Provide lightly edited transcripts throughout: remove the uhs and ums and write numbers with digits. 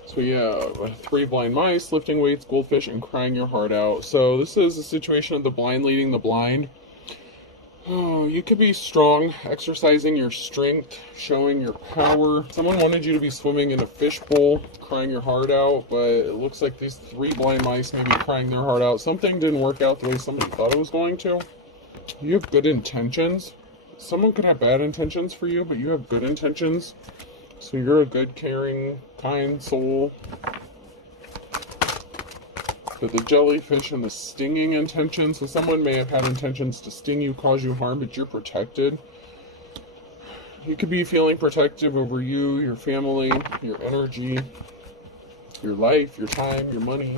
So yeah, 3 blind mice, lifting weights, goldfish, and crying your heart out. So this is a situation of the blind leading the blind. Oh, you could be strong, exercising your strength, showing your power. Someone wanted you to be swimming in a fishbowl, crying your heart out, but it looks like these 3 blind mice may be crying their heart out. Something didn't work out the way somebody thought it was going to. You have good intentions. Someone could have bad intentions for you, but you have good intentions. So you're a good, caring, kind soul. But the jellyfish and the stinging intentions, so someone may have had intentions to sting you, cause you harm, but you're protected. You could be feeling protective over you, your family, your energy, your life, your time, your money,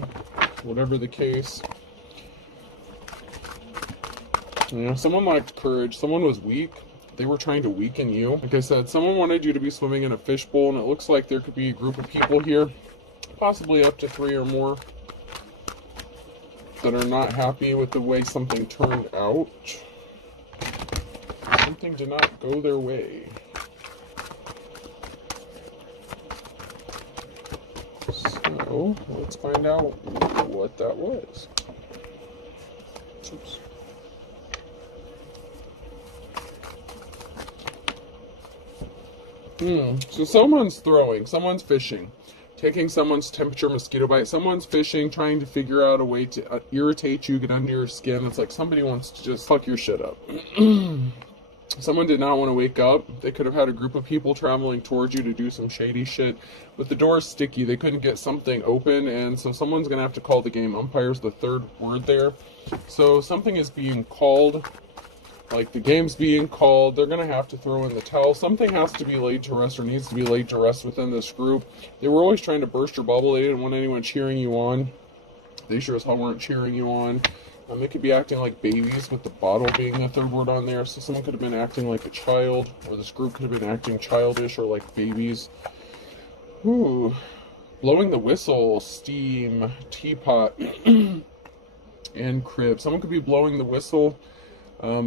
whatever the case. You know, someone lacked courage, someone was weak. They were trying to weaken you. Like I said, someone wanted you to be swimming in a fishbowl, and it looks like there could be a group of people here, possibly up to 3 or more, that are not happy with the way something turned out. Something did not go their way. So, let's find out what that was. Oops. So someone's throwing, someone's fishing, taking someone's temperature mosquito bite, someone's fishing, trying to figure out a way to irritate you, get under your skin. It's like somebody wants to just fuck your shit up. Someone did not want to wake up. They could have had a group of people traveling towards you to do some shady shit, but the door's sticky. They couldn't get something open, and so someone's going to have to call the game. Umpire's the 3rd word there. So something is being called. Like the game's being called, they're going to have to throw in the towel. Something has to be laid to rest or needs to be laid to rest within this group. They were always trying to burst your bubble. They didn't want anyone cheering you on. They sure as hell weren't cheering you on. They could be acting like babies, with the bottle being the 3rd word on there. So someone could have been acting like a child, or this group could have been acting childish or like babies. Ooh. Blowing the whistle, steam, teapot, and crib. Someone could be blowing the whistle.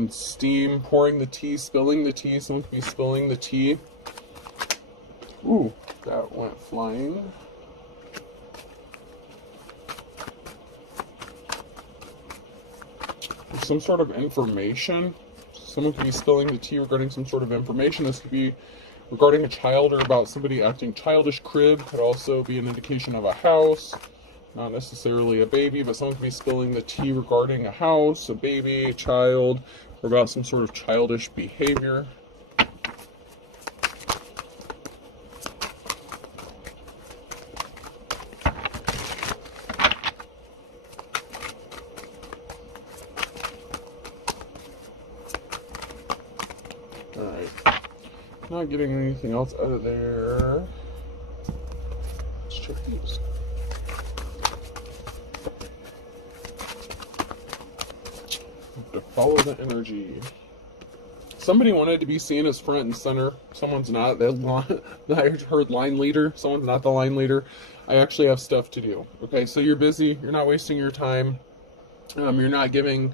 Steam, pouring the tea, spilling the tea. Someone could be spilling the tea. Ooh, that went flying. Some sort of information. Someone could be spilling the tea regarding some sort of information. This could be regarding a child or about somebody acting childish. Crib could also be an indication of a house. Not necessarily a baby, but someone could be spilling the tea regarding a house, a baby, a child, or about some sort of childish behavior. Alright. Not getting anything else out of there. Let's check these. To follow the energy. Somebody wanted to be seen as front and center. Someone's not. I heard line leader. Someone's not the line leader. I actually have stuff to do. Okay, so you're busy. You're not wasting your time. You're not giving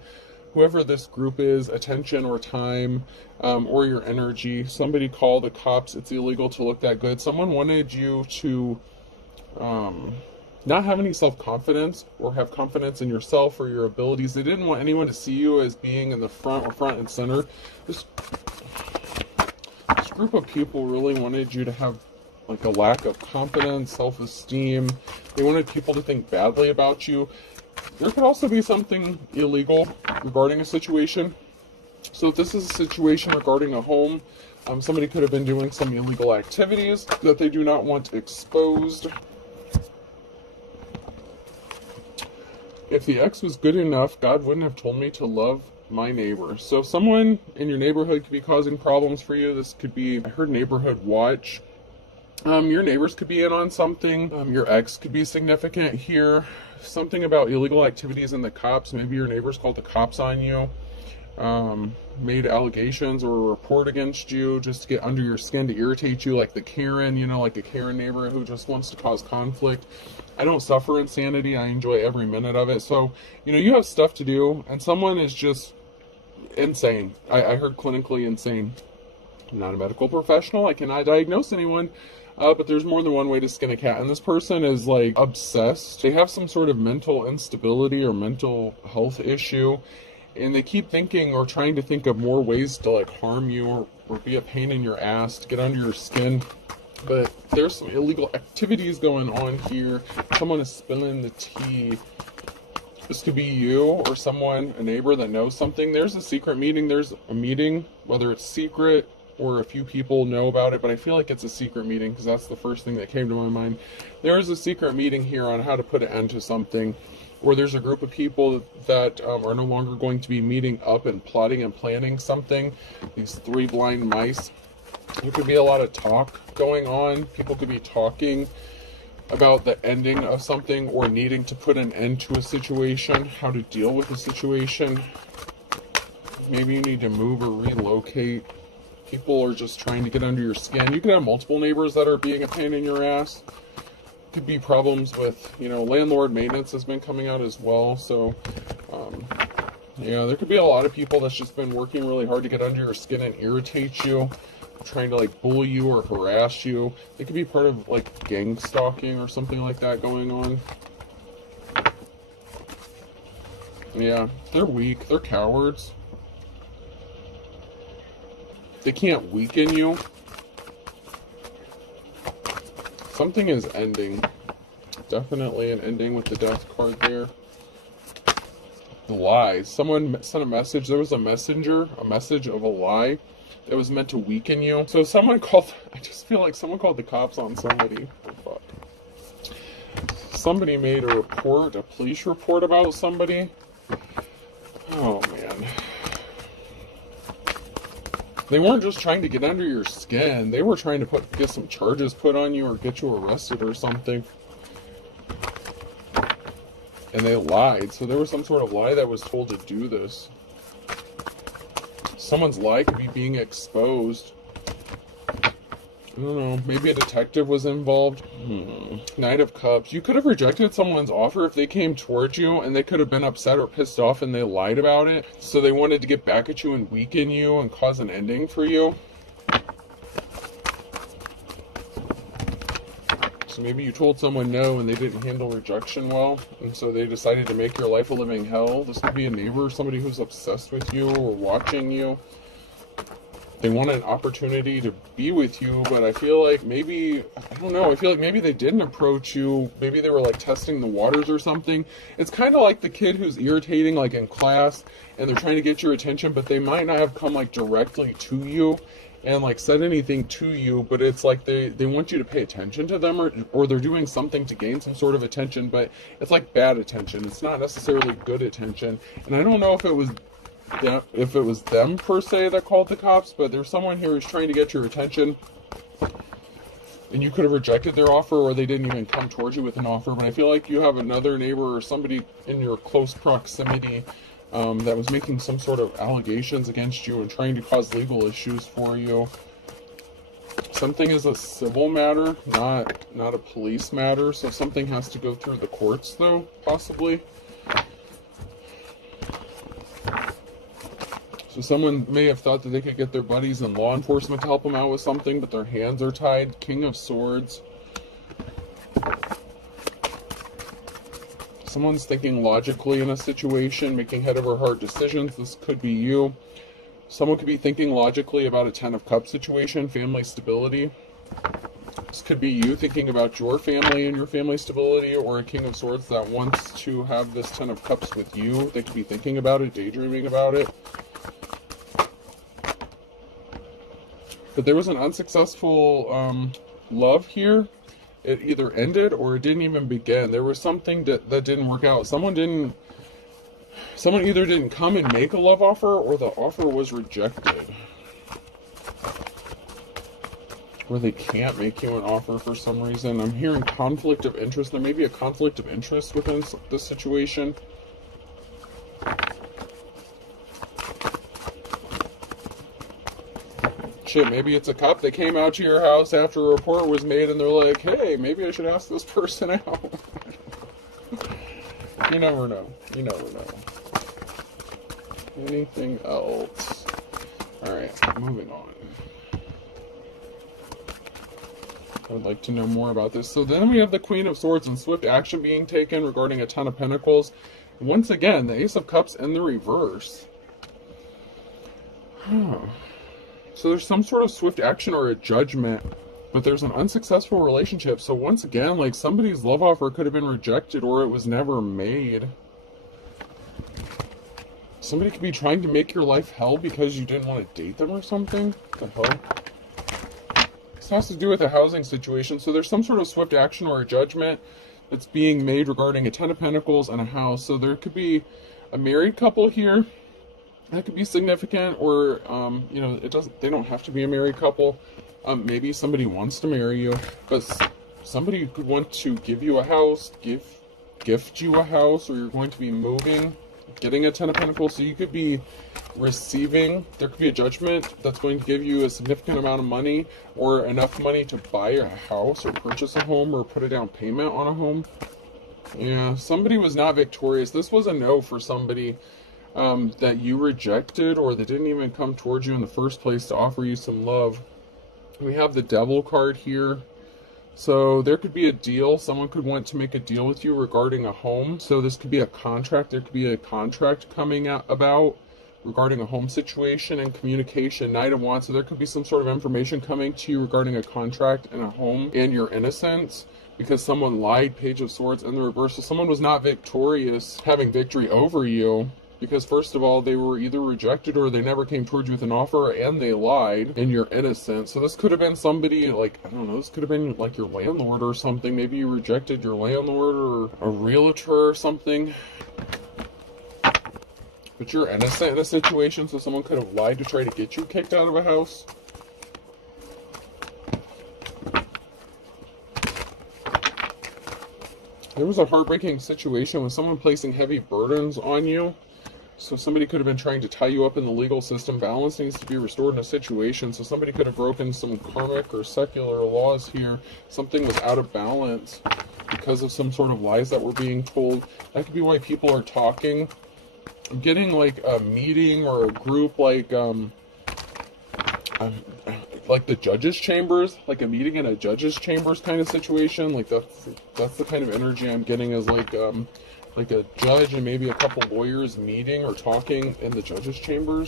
whoever this group is attention or time, or your energy. Somebody call the cops. It's illegal to look that good. Someone wanted you to not have any self-confidence or have confidence in yourself or your abilities. They didn't want anyone to see you as being in the front or front and center. This group of people really wanted you to have like a lack of confidence, self-esteem. They wanted people to think badly about you. There could also be something illegal regarding a situation. So if this is a situation regarding a home, somebody could have been doing some illegal activities that they do not want exposed. If the ex was good enough, God wouldn't have told me to love my neighbor. So someone in your neighborhood could be causing problems for you. This could be, I heard neighborhood watch. Your neighbors could be in on something. Your ex could be significant here. Something about illegal activities and the cops. Maybe your neighbors called the cops on you. Made allegations or a report against you just to get under your skin, to irritate you, like the Karen, like a Karen neighbor who just wants to cause conflict. I don't suffer insanity. I enjoy every minute of it. So, you have stuff to do, and someone is just insane. I heard clinically insane. I'm not a medical professional. I cannot diagnose anyone. But there's more than one way to skin a cat, and this person is like obsessed. They have some sort of mental instability or mental health issue, and they keep thinking or trying to think of more ways to like harm you or be a pain in your ass, to get under your skin. But there's some illegal activities going on here. Someone is spilling the tea. This could be you or someone, a neighbor that knows something. There's a secret meeting. There's a meeting, whether it's secret or a few people know about it, but I feel like it's a secret meeting because that's the first thing that came to my mind. There is a secret meeting here on how to put an end to something, or there's a group of people that are no longer going to be meeting up and plotting and planning something. These three blind mice. There could be a lot of talk going on. People could be talking about the ending of something or needing to put an end to a situation, how to deal with a situation. Maybe you need to move or relocate. People are just trying to get under your skin. You could have multiple neighbors that are being a pain in your ass. Could be problems with, landlord maintenance has been coming out as well. So, yeah, there could be a lot of people that's just been working really hard to get under your skin and irritate you, trying to like bully you or harass you. They could be part of like gang stalking or something like that going on. Yeah, they're weak. They're cowards. They can't weaken you. Something is ending. Definitely an ending with the death card there. The lies. Someone sent a message. There was a message of a lie that was meant to weaken you. So I just feel like someone called the cops on somebody. Oh, fuck. Somebody made a police report about somebody. Oh, man. They weren't just trying to get under your skin. They were trying to get some charges put on you or get you arrested or something. And they lied. So there was some sort of lie that was told to do this. Someone's lie could be being exposed. I don't know. Maybe a detective was involved. Knight of Cups. You could have rejected someone's offer if they came towards you, and they could have been upset or pissed off and they lied about it. So they wanted to get back at you and weaken you and cause an ending for you. So maybe you told someone no and they didn't handle rejection well, and so they decided to make your life a living hell. This could be a neighbor, somebody who's obsessed with you or watching you. They want an opportunity to be with you, but I feel like maybe, I don't know, I feel like maybe they didn't approach you. Maybe they were like testing the waters or something. It's kind of like the kid who's irritating like in class and they're trying to get your attention, but they might not have come like directly to you and like said anything to you, but it's like they want you to pay attention to them, or they're doing something to gain some sort of attention, but it's like bad attention. It's not necessarily good attention. And I don't know if it was them per se that called the cops, but there's someone here who's trying to get your attention, and you could have rejected their offer, or they didn't even come towards you with an offer. But I feel like you have another neighbor or somebody in your close proximity that was making some sort of allegations against you and trying to cause legal issues for you. Something is a civil matter, not a police matter, so something has to go through the courts though, possibly. So someone may have thought that they could get their buddies in law enforcement to help them out with something, but their hands are tied. King of Swords. Someone's thinking logically in a situation, making head over heart decisions. This could be you. Someone could be thinking logically about a Ten of Cups situation, family stability. This could be you thinking about your family and your family stability, or a King of Swords that wants to have this Ten of Cups with you. They could be thinking about it, daydreaming about it. But there was an unsuccessful love here. It either ended or it didn't even begin. There was something that didn't work out. Someone either didn't come and make a love offer, or the offer was rejected. Or they can't make you an offer for some reason. I'm hearing conflict of interest. There may be a conflict of interest within this situation. Shit, maybe it's a cop that came out to your house after a report was made and they're like, hey, maybe I should ask this person out. You never know. You never know. Anything else? Alright, moving on. I would like to know more about this. So then we have the Queen of Swords and swift action being taken regarding a Ten of Pentacles. Once again, the Ace of Cups in the reverse. So there's some sort of swift action or a judgment, but there's an unsuccessful relationship. So once again, like somebody's love offer could have been rejected or it was never made. Somebody could be trying to make your life hell because you didn't want to date them or something. What the hell? This has to do with a housing situation. So there's some sort of swift action or a judgment that's being made regarding a Ten of Pentacles and a house. So there could be a married couple here. That could be significant, or you know, they don't have to be a married couple. Maybe somebody wants to marry you, but somebody could want to give you a house, gift you a house, or you're going to be moving, getting a Ten of Pentacles. So you could be receiving, there could be a judgment that's going to give you a significant amount of money or enough money to buy a house or purchase a home or put a down payment on a home. Yeah, somebody was not victorious. This was a no for somebody that you rejected, or that didn't even come towards you in the first place to offer you some love. We have the Devil card here. So there could be a deal. Someone could want to make a deal with you regarding a home. So this could be a contract. There could be a contract coming out about regarding a home situation and communication. Knight of Wands. So there could be some sort of information coming to you regarding a contract and a home and your innocence, because someone lied. Page of Swords in the reverse. So someone was not victorious, having victory over you, because first of all, they were either rejected or they never came towards you with an offer, and they lied, and you're innocent. So this could have been somebody, like, I don't know, this could have been like your landlord or something. Maybe you rejected your landlord or a realtor or something. But you're innocent in a situation, so someone could have lied to try to get you kicked out of a house. There was a heartbreaking situation with someone placing heavy burdens on you. So somebody could have been trying to tie you up in the legal system. Balance needs to be restored in a situation. So somebody could have broken some karmic or secular laws here. Something was out of balance because of some sort of lies that were being told. That could be why people are talking. I'm getting like a meeting or a group like the judge's chambers, like a meeting in a judge's chambers kind of situation. Like that's the kind of energy I'm getting, is like a judge and maybe a couple lawyers meeting or talking in the judge's chambers.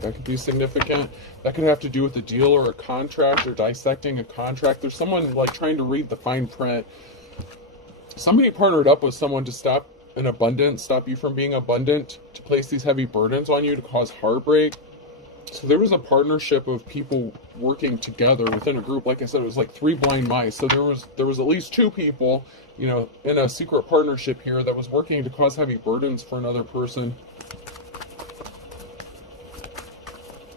That could be significant. That could have to do with a deal or a contract, or dissecting a contract. There's someone like trying to read the fine print. Somebody partnered up with someone to stop an abundance, stop you from being abundant, to place these heavy burdens on you, to cause heartbreak. So there was a partnership of people working together within a group. Like I said, it was like 3 blind mice. So there was at least 2 people, you know, in a secret partnership here that was working to cause heavy burdens for another person.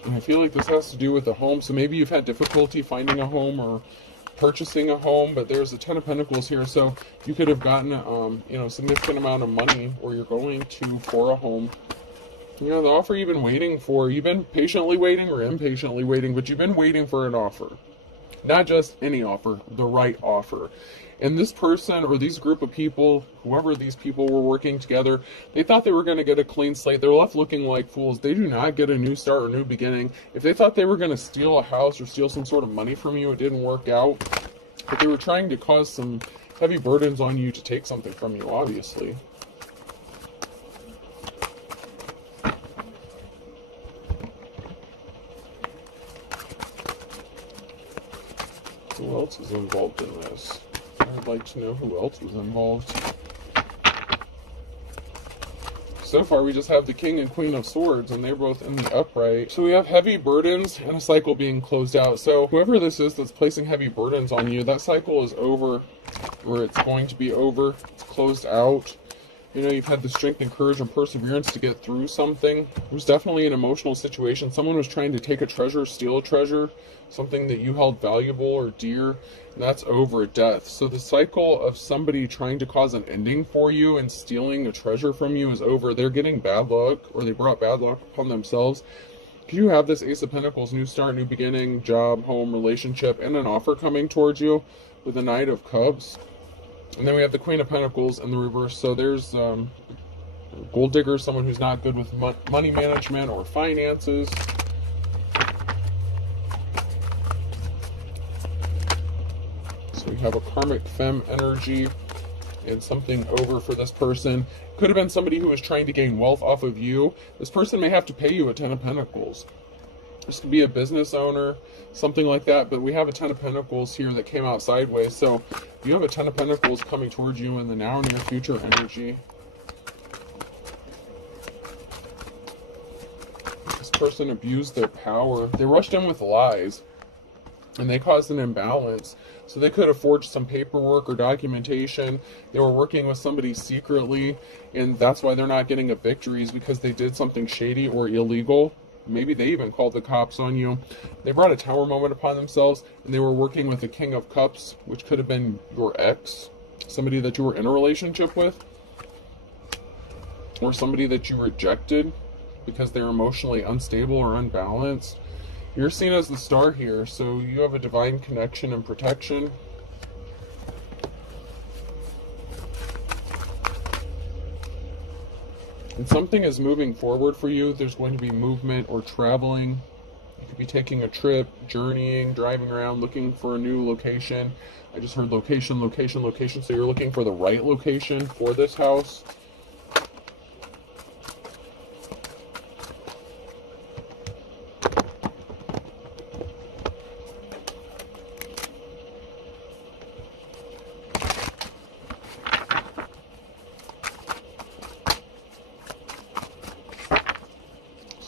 And I feel like this has to do with the home. So maybe you've had difficulty finding a home or purchasing a home, but there's a Ten of Pentacles here. So you could have gotten, you know, a significant amount of money, or you're going to, for a home. You know, the offer you've been waiting for, you've been patiently waiting or impatiently waiting, but you've been waiting for an offer. Not just any offer, the right offer. And this person, or these group of people, whoever these people were working together, they thought they were going to get a clean slate. They were left looking like fools. They do not get a new start or new beginning. If they thought they were going to steal a house or steal some sort of money from you, it didn't work out. But they were trying to cause some heavy burdens on you to take something from you, obviously. Who else is involved in this? I'd like to know who else was involved. So far, we just have the King and Queen of Swords, and they're both in the upright. So we have heavy burdens and a cycle being closed out. So whoever this is that's placing heavy burdens on you, that cycle is over, or it's going to be over. It's closed out. You know, you've had the strength and courage and perseverance to get through something. It was definitely an emotional situation. Someone was trying to take a treasure, steal a treasure, something that you held valuable or dear, and that's over. Death. So the cycle of somebody trying to cause an ending for you and stealing a treasure from you is over. They're getting bad luck, or they brought bad luck upon themselves. You have this Ace of Pentacles, new start, new beginning, job, home, relationship, and an offer coming towards you with the Knight of Cups. And then we have the Queen of Pentacles in the reverse. So there's gold digger, someone who's not good with money management or finances. We have a karmic femme energy and something over for this person. Could have been somebody who was trying to gain wealth off of you. This person may have to pay you a 10 of Pentacles. This could be a business owner, something like that, but we have a 10 of Pentacles here that came out sideways. So you have a 10 of Pentacles coming towards you in the now near future energy. This person abused their power. They rushed in with lies, and they caused an imbalance. So they could have forged some paperwork or documentation. They were working with somebody secretly, and that's why they're not getting a victory, is because they did something shady or illegal. Maybe they even called the cops on you. They brought a tower moment upon themselves, and they were working with the King of Cups, which could have been your ex, somebody that you were in a relationship with, or somebody that you rejected because they're emotionally unstable or unbalanced. You're seen as the star here, so you have a divine connection and protection. And something is moving forward for you. There's going to be movement or traveling. You could be taking a trip, journeying, driving around, looking for a new location. I just heard location, location, location. So you're looking for the right location for this house.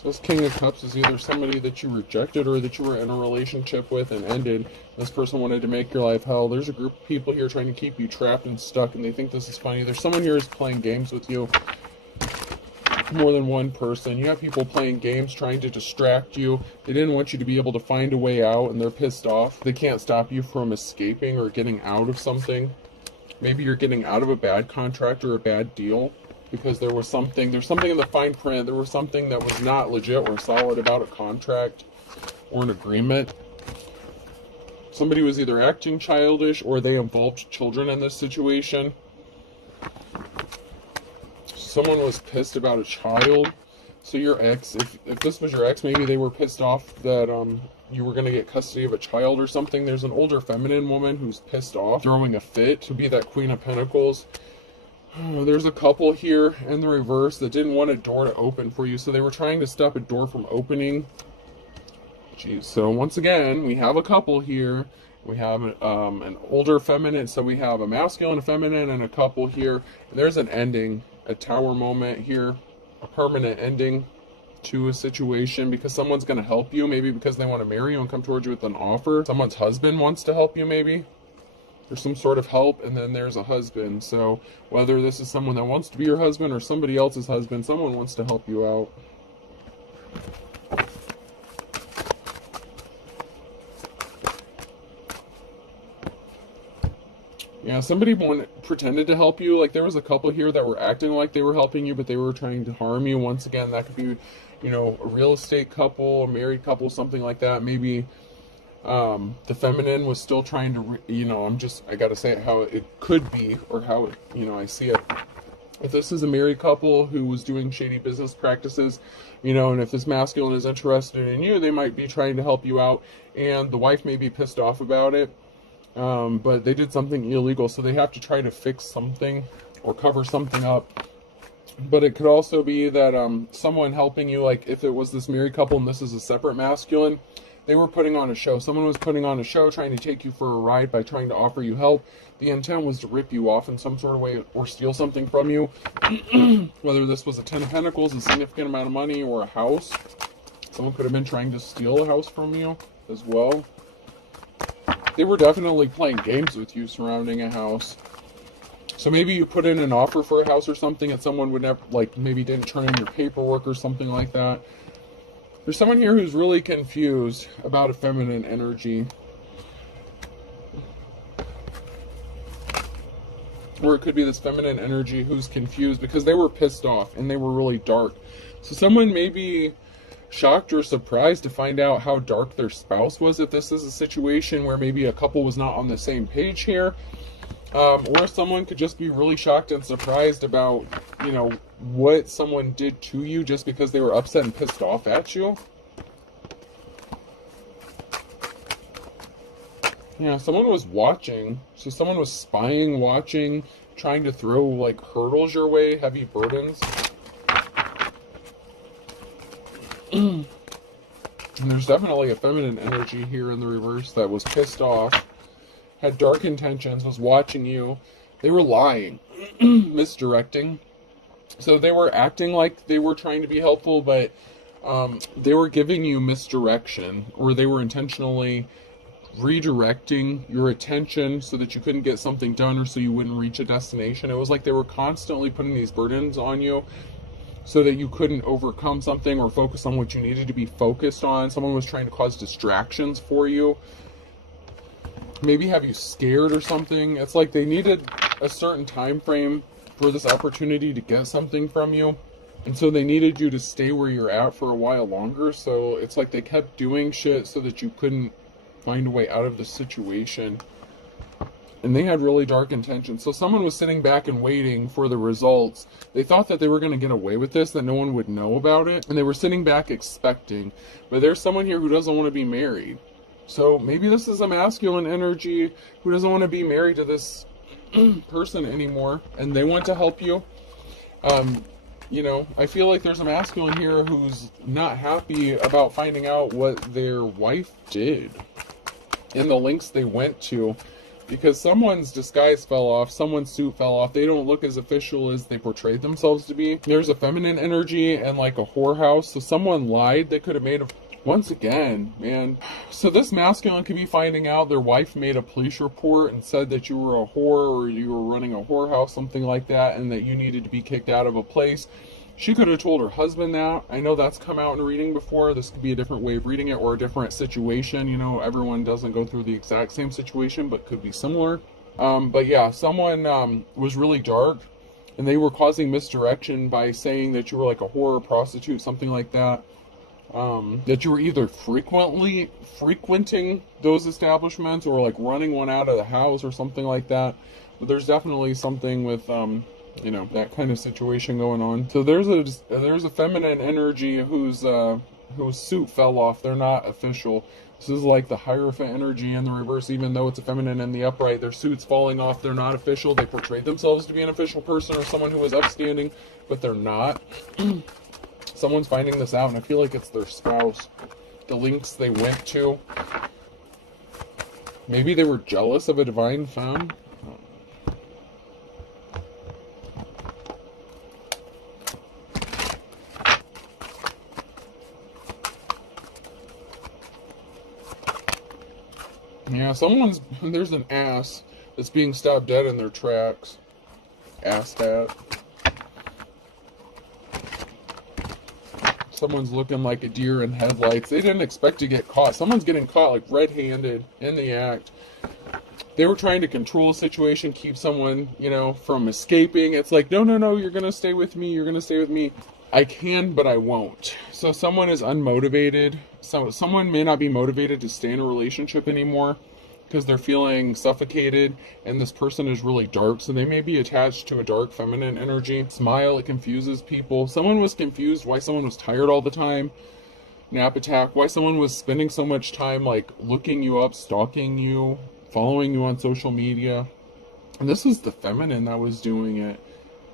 This King of Cups is either somebody that you rejected or that you were in a relationship with and ended. This person wanted to make your life hell. There's a group of people here trying to keep you trapped and stuck, and they think this is funny. There's someone here who's playing games with you. More than one person. You have people playing games trying to distract you. They didn't want you to be able to find a way out, and they're pissed off. They can't stop you from escaping or getting out of something. Maybe you're getting out of a bad contract or a bad deal, because there's something in the fine print, there was something that was not legit or solid about a contract or an agreement. Somebody was either acting childish or they involved children in this situation. Someone was pissed about a child. So your ex, if this was your ex, maybe they were pissed off that you were going to get custody of a child or something. There's an older feminine woman who's pissed off, throwing a fit, to be that Queen of Pentacles. There's a couple here in the reverse that didn't want a door to open for you, so they were trying to stop a door from opening. Jeez. So once again, we have a couple here. We have an older feminine, so we have a masculine, a feminine, and a couple here. And there's an ending, a tower moment here, a permanent ending to a situation, because someone's going to help you, maybe because they want to marry you and come towards you with an offer. Someone's husband wants to help you, maybe. There's some sort of help, and then there's a husband. So whether this is someone that wants to be your husband or somebody else's husband, someone wants to help you out. Yeah, somebody pretended to help you. Like, there was a couple here that were acting like they were helping you, but they were trying to harm you. Once again, that could be, you know, a real estate couple, a married couple, something like that. Maybe the feminine was still trying to, you know, I gotta say it how it could be, or how it, you know, I see it. If this is a married couple who was doing shady business practices, you know, and if this masculine is interested in you, they might be trying to help you out, and the wife may be pissed off about it, but they did something illegal, so they have to try to fix something or cover something up. But it could also be that someone helping you, like if it was this married couple and this is a separate masculine, they were putting on a show. Someone was putting on a show, trying to take you for a ride by trying to offer you help. The intent was to rip you off in some sort of way or steal something from you. Whether this was a 10 of Pentacles, a significant amount of money, or a house. Someone could have been trying to steal a house from you as well. They were definitely playing games with you surrounding a house. So maybe you put in an offer for a house or something, and someone would never, like, maybe didn't turn in your paperwork or something like that. There's someone here who's really confused about a feminine energy. Or it could be this feminine energy who's confused because they were pissed off and they were really dark. So someone may be shocked or surprised to find out how dark their spouse was, if this is a situation where maybe a couple was not on the same page here. Or someone could just be really shocked and surprised about, you know, what someone did to you just because they were upset and pissed off at you. Yeah, someone was watching. So someone was spying, watching, trying to throw like hurdles your way, heavy burdens. And there's definitely a feminine energy here in the reverse that was pissed off, had dark intentions, was watching you. They were lying, misdirecting. So they were acting like they were trying to be helpful, but they were giving you misdirection, or they were intentionally redirecting your attention so that you couldn't get something done, or so you wouldn't reach a destination. It was like they were constantly putting these burdens on you so that you couldn't overcome something or focus on what you needed to be focused on. Someone was trying to cause distractions for you, maybe have you scared or something. It's like they needed a certain time frame for this opportunity to get something from you, and so they needed you to stay where you're at for a while longer. So it's like they kept doing shit so that you couldn't find a way out of the situation, and they had really dark intentions. So someone was sitting back and waiting for the results. They thought that they were going to get away with this, that no one would know about it, and they were sitting back expecting. But there's someone here who doesn't want to be married. So maybe this is a masculine energy who doesn't want to be married to this person anymore, and they want to help you. You know, I feel like there's a masculine here who's not happy about finding out what their wife did and the lengths they went to, because someone's disguise fell off, someone's suit fell off. They don't look as official as they portrayed themselves to be. There's a feminine energy and like a whorehouse. So someone lied. They could have made a... Once again, man. So this masculine could be finding out their wife made a police report and said that you were a whore, or you were running a whorehouse, something like that, and that you needed to be kicked out of a place. She could have told her husband that. I know that's come out in a reading before. This could be a different way of reading it, or a different situation. You know, everyone doesn't go through the exact same situation, but could be similar. But yeah, someone was really dark, and they were causing misdirection by saying that you were like a whore or prostitute, something like that. That you were either frequenting those establishments, or like running one out of the house or something like that. But there's definitely something with you know, that kind of situation going on. So there's a feminine energy whose suit fell off. They're not official. This is like the Hierophant energy in the reverse. Even though it's a feminine in the upright, their suit's falling off. They're not official. They portrayed themselves to be an official person or someone who was upstanding, but they're not. Someone's finding this out, and I feel like it's their spouse. The links they went to. Maybe they were jealous of a divine femme. Yeah, there's an ass that's being stopped dead in their tracks. Asshat. Someone's looking like a deer in headlights. They didn't expect to get caught. Someone's getting caught like red-handed in the act. They were trying to control a situation, keep someone, you know, from escaping. It's like, no, you're going to stay with me. You're going to stay with me. I can, but I won't. So someone is unmotivated. So someone may not be motivated to stay in a relationship anymore because they're feeling suffocated, and this person is really dark, so they may be attached to a dark feminine energy. Smile, it confuses people. Someone was confused why someone was tired all the time. Nap attack. Why someone was spending so much time like looking you up, stalking you, following you on social media. And this is the feminine that was doing it,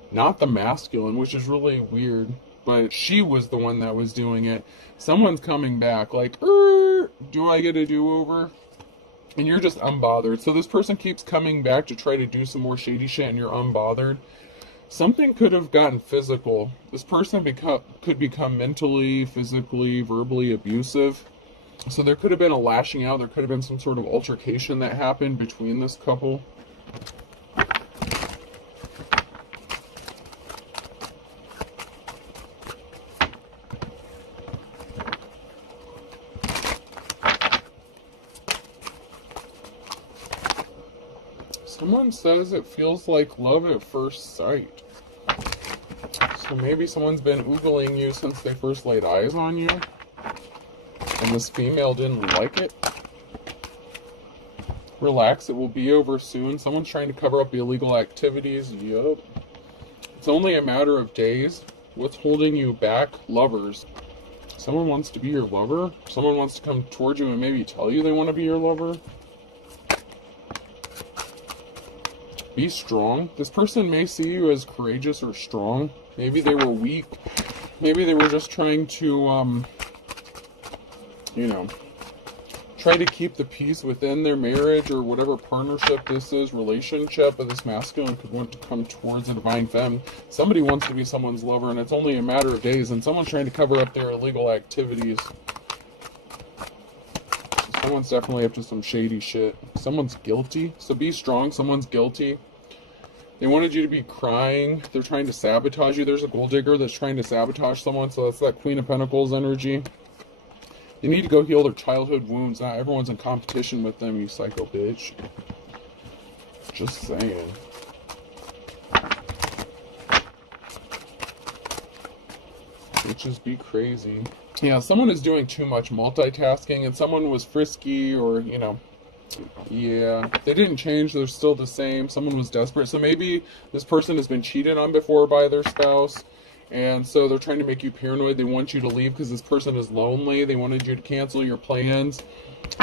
not the masculine, which is really weird. But she was the one that was doing it. Someone's coming back like, do I get a do-over? And you're just unbothered. So this person keeps coming back to try to do some more shady shit, and you're unbothered. Something could have gotten physical. This person could become mentally, physically, verbally abusive. So there could have been a lashing out. There could have been some sort of altercation that happened between this couple. Someone says it feels like love at first sight. So maybe someone's been oogling you since they first laid eyes on you, and this female didn't like it. Relax, it will be over soon. Someone's trying to cover up illegal activities. Yup. It's only a matter of days. What's holding you back? Lovers. Someone wants to be your lover. Someone wants to come towards you and maybe tell you they want to be your lover. Be strong. This person may see you as courageous or strong. Maybe they were weak. Maybe they were just trying to, try to keep the peace within their marriage or whatever partnership this is, relationship, but this masculine could want to come towards a divine femme. Somebody wants to be someone's lover, and it's only a matter of days, and someone's trying to cover up their illegal activities. Someone's definitely up to some shady shit. Someone's guilty. So be strong. Someone's guilty. They wanted you to be crying. They're trying to sabotage you. There's a gold digger that's trying to sabotage someone. So that's that Queen of Pentacles energy. They need to go heal their childhood wounds. Not everyone's in competition with them, you psycho bitch. Just saying. Bitches be crazy. Yeah, someone is doing too much multitasking, and someone was frisky, or, yeah, they didn't change, they're still the same. Someone was desperate. So maybe this person has been cheated on before by their spouse, and so they're trying to make you paranoid. They want you to leave because this person is lonely. They wanted you to cancel your plans.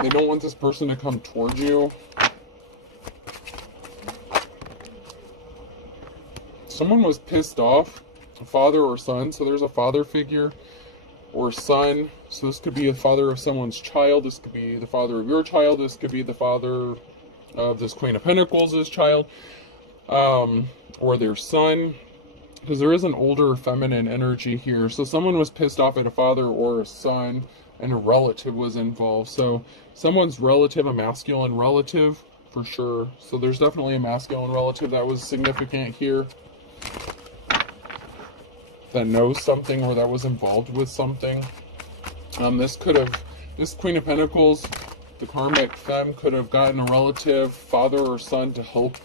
They don't want this person to come towards you. Someone was pissed off, a father or son. So there's a father figure or son. So this could be the father of someone's child. This could be the father of your child. This could be the father of this Queen of Pentacles' child, or their son, because there is an older feminine energy here. So someone was pissed off at a father or a son, and a relative was involved. So someone's relative, a masculine relative, for sure. So there's definitely a masculine relative that was significant here, that knows something or that was involved with something. This Queen of Pentacles, the karmic femme, could have gotten a relative, father or son, to help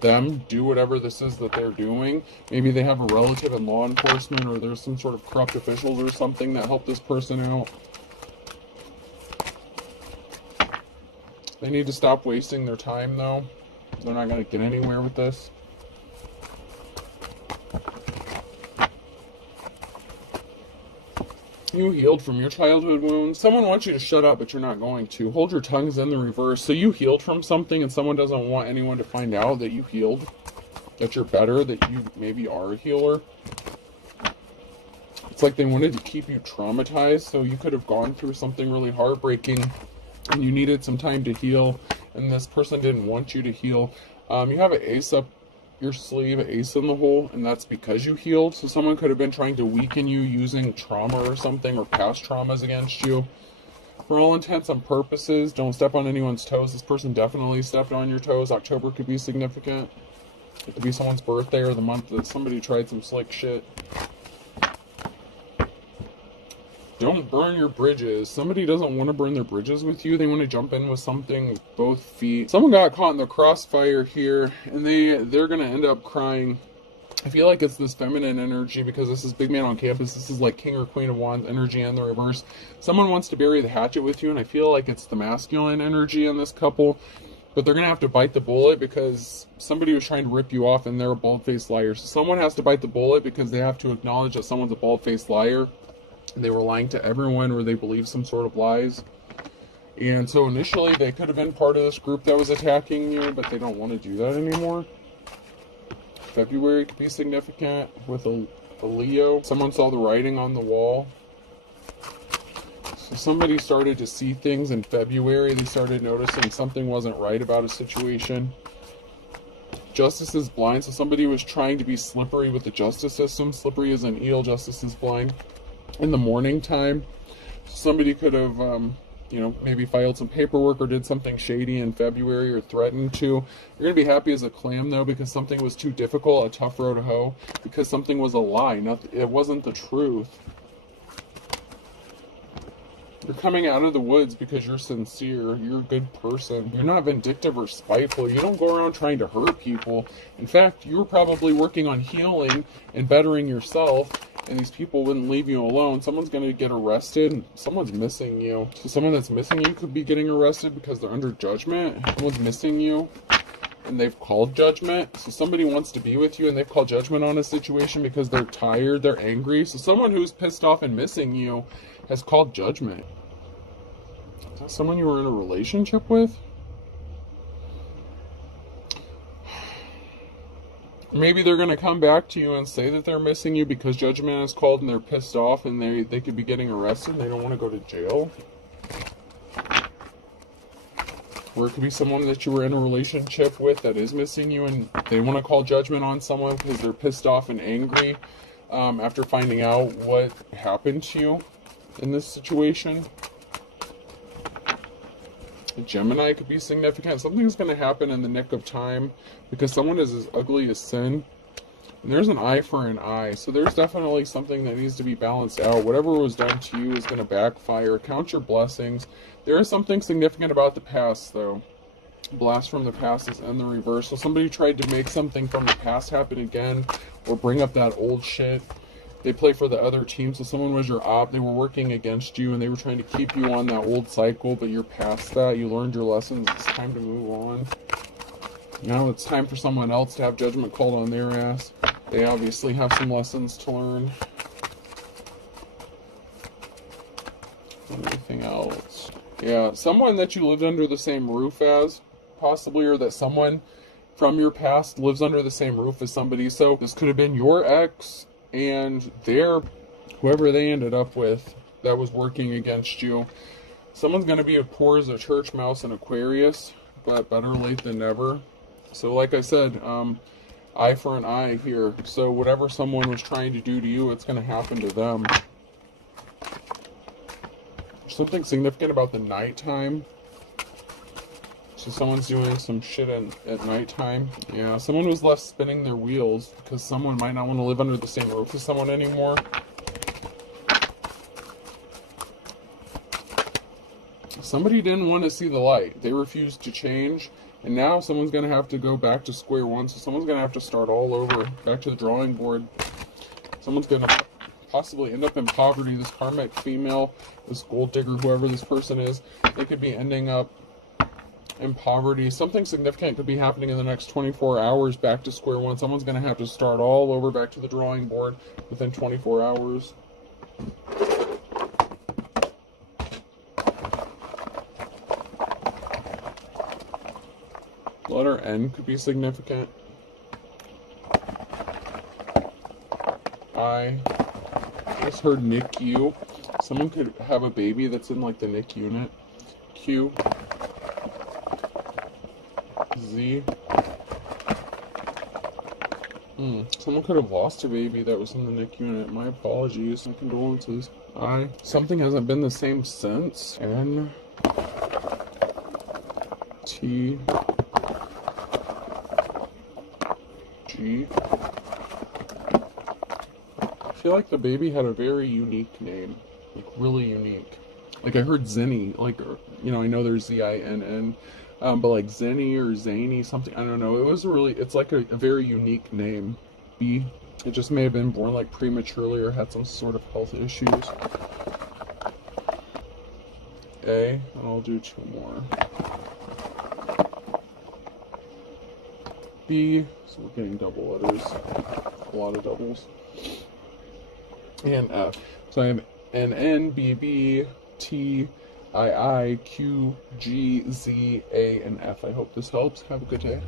them do whatever this is that they're doing. Maybe they have a relative in law enforcement, or there's some sort of corrupt officials or something that help this person out. They need to stop wasting their time, though. They're not going to get anywhere with this. You healed from your childhood wounds. Someone wants you to shut up, but you're not going to. Hold your tongues in the reverse. So you healed from something, and someone doesn't want anyone to find out that you healed, that you're better, that you maybe are a healer. It's like they wanted to keep you traumatized, so you could have gone through something really heartbreaking, and you needed some time to heal, and this person didn't want you to heal. You have an ace up your sleeve, an ace in the hole, and that's because you healed. So someone could have been trying to weaken you using trauma or something, or past traumas against you. For all intents and purposes, don't step on anyone's toes. This person definitely stepped on your toes. October could be significant. It could be someone's birthday or the month that somebody tried some slick shit. Don't burn your bridges. Somebody doesn't want to burn their bridges with you. They want to jump in with something with both feet. Someone got caught in the crossfire here, and they're going to end up crying. I feel like it's this feminine energy, because this is big man on campus. This is like King or Queen of Wands energy in the reverse. Someone wants to bury the hatchet with you, and I feel like it's the masculine energy in this couple. But they're going to have to bite the bullet, because somebody was trying to rip you off, and they're a bald-faced liar. So someone has to bite the bullet, because they have to acknowledge that someone's a bald-faced liar. They were lying to everyone, or they believed some sort of lies. And so initially they could have been part of this group that was attacking you, but they don't want to do that anymore. February could be significant with a Leo. Someone saw the writing on the wall. So somebody started to see things in February. They started noticing something wasn't right about a situation. Justice is blind, so somebody was trying to be slippery with the justice system. Slippery is an eel, justice is blind. In the morning time, somebody could have, maybe filed some paperwork or did something shady in February, or threatened to. You're going to be happy as a clam, though, because something was too difficult, a tough road to hoe, because something was a lie. It wasn't the truth. You're coming out of the woods because you're sincere. You're a good person. You're not vindictive or spiteful. You don't go around trying to hurt people. In fact, you were probably working on healing and bettering yourself, and these people wouldn't leave you alone. Someone's going to get arrested. Someone's missing you. So someone that's missing you could be getting arrested because they're under judgment. Someone's missing you, and they've called judgment. So somebody wants to be with you, and they've called judgment on a situation because they're tired, they're angry. So someone who's pissed off and missing you has called judgment. Is that someone you were in a relationship with? Maybe they're going to come back to you and say that they're missing you because judgment is called and they're pissed off and they could be getting arrested and they don't want to go to jail. Or it could be someone that you were in a relationship with that is missing you and they want to call judgment on someone because they're pissed off and angry after finding out what happened to you in this situation. A Gemini could be significant. Something's going to happen in the nick of time because someone is as ugly as sin. And there's an eye for an eye. So there's definitely something that needs to be balanced out. Whatever was done to you is going to backfire. Count your blessings. There is something significant about the past, though. Blast from the past is in the reverse. So somebody tried to make something from the past happen again or bring up that old shit. They play for the other team, so someone was your op, they were working against you, and they were trying to keep you on that old cycle, but you're past that, you learned your lessons, it's time to move on. Now it's time for someone else to have judgment called on their ass. They obviously have some lessons to learn. Anything else? Yeah, someone that you lived under the same roof as, possibly, or that someone from your past lives under the same roof as somebody, so this could have been your ex, and whoever they ended up with that was working against you. Someone's going to be as poor as a church mouse in Aquarius, but better late than never. So like I said, eye for an eye here. So whatever someone was trying to do to you, it's going to happen to them. Something significant about the nighttime. So someone's doing some shit at nighttime. Yeah, someone was left spinning their wheels because someone might not want to live under the same roof as someone anymore. Somebody didn't want to see the light. They refused to change. And now someone's going to have to go back to square one. So someone's going to have to start all over, back to the drawing board. Someone's going to possibly end up in poverty. This karmic female, this gold digger, whoever this person is, they could be ending up in poverty. Something significant could be happening in the next 24 hours, back to square one. Someone's going to have to start all over, back to the drawing board within 24 hours. Letter N could be significant. I just heard NICU. Someone could have a baby that's in like the NIC unit. Q. Z. Someone could have lost a baby that was in the NIC unit. My apologies. My condolences. I. Something hasn't been the same since. N. T. G. I feel like the baby had a very unique name. Like, really unique. Like, I heard Zinni. Like, you know, I know there's Z-I-N-N. But like Zenny or Zany, something, I don't know. It was really, it's like a very unique name. B. It just may have been born like prematurely or had some sort of health issues. A. And I'll do two more. B. So we're getting double letters. A lot of doubles. And F. So I have N, N, B, B, T, I, Q, G, Z, A, and F. I hope this helps. Have a good day.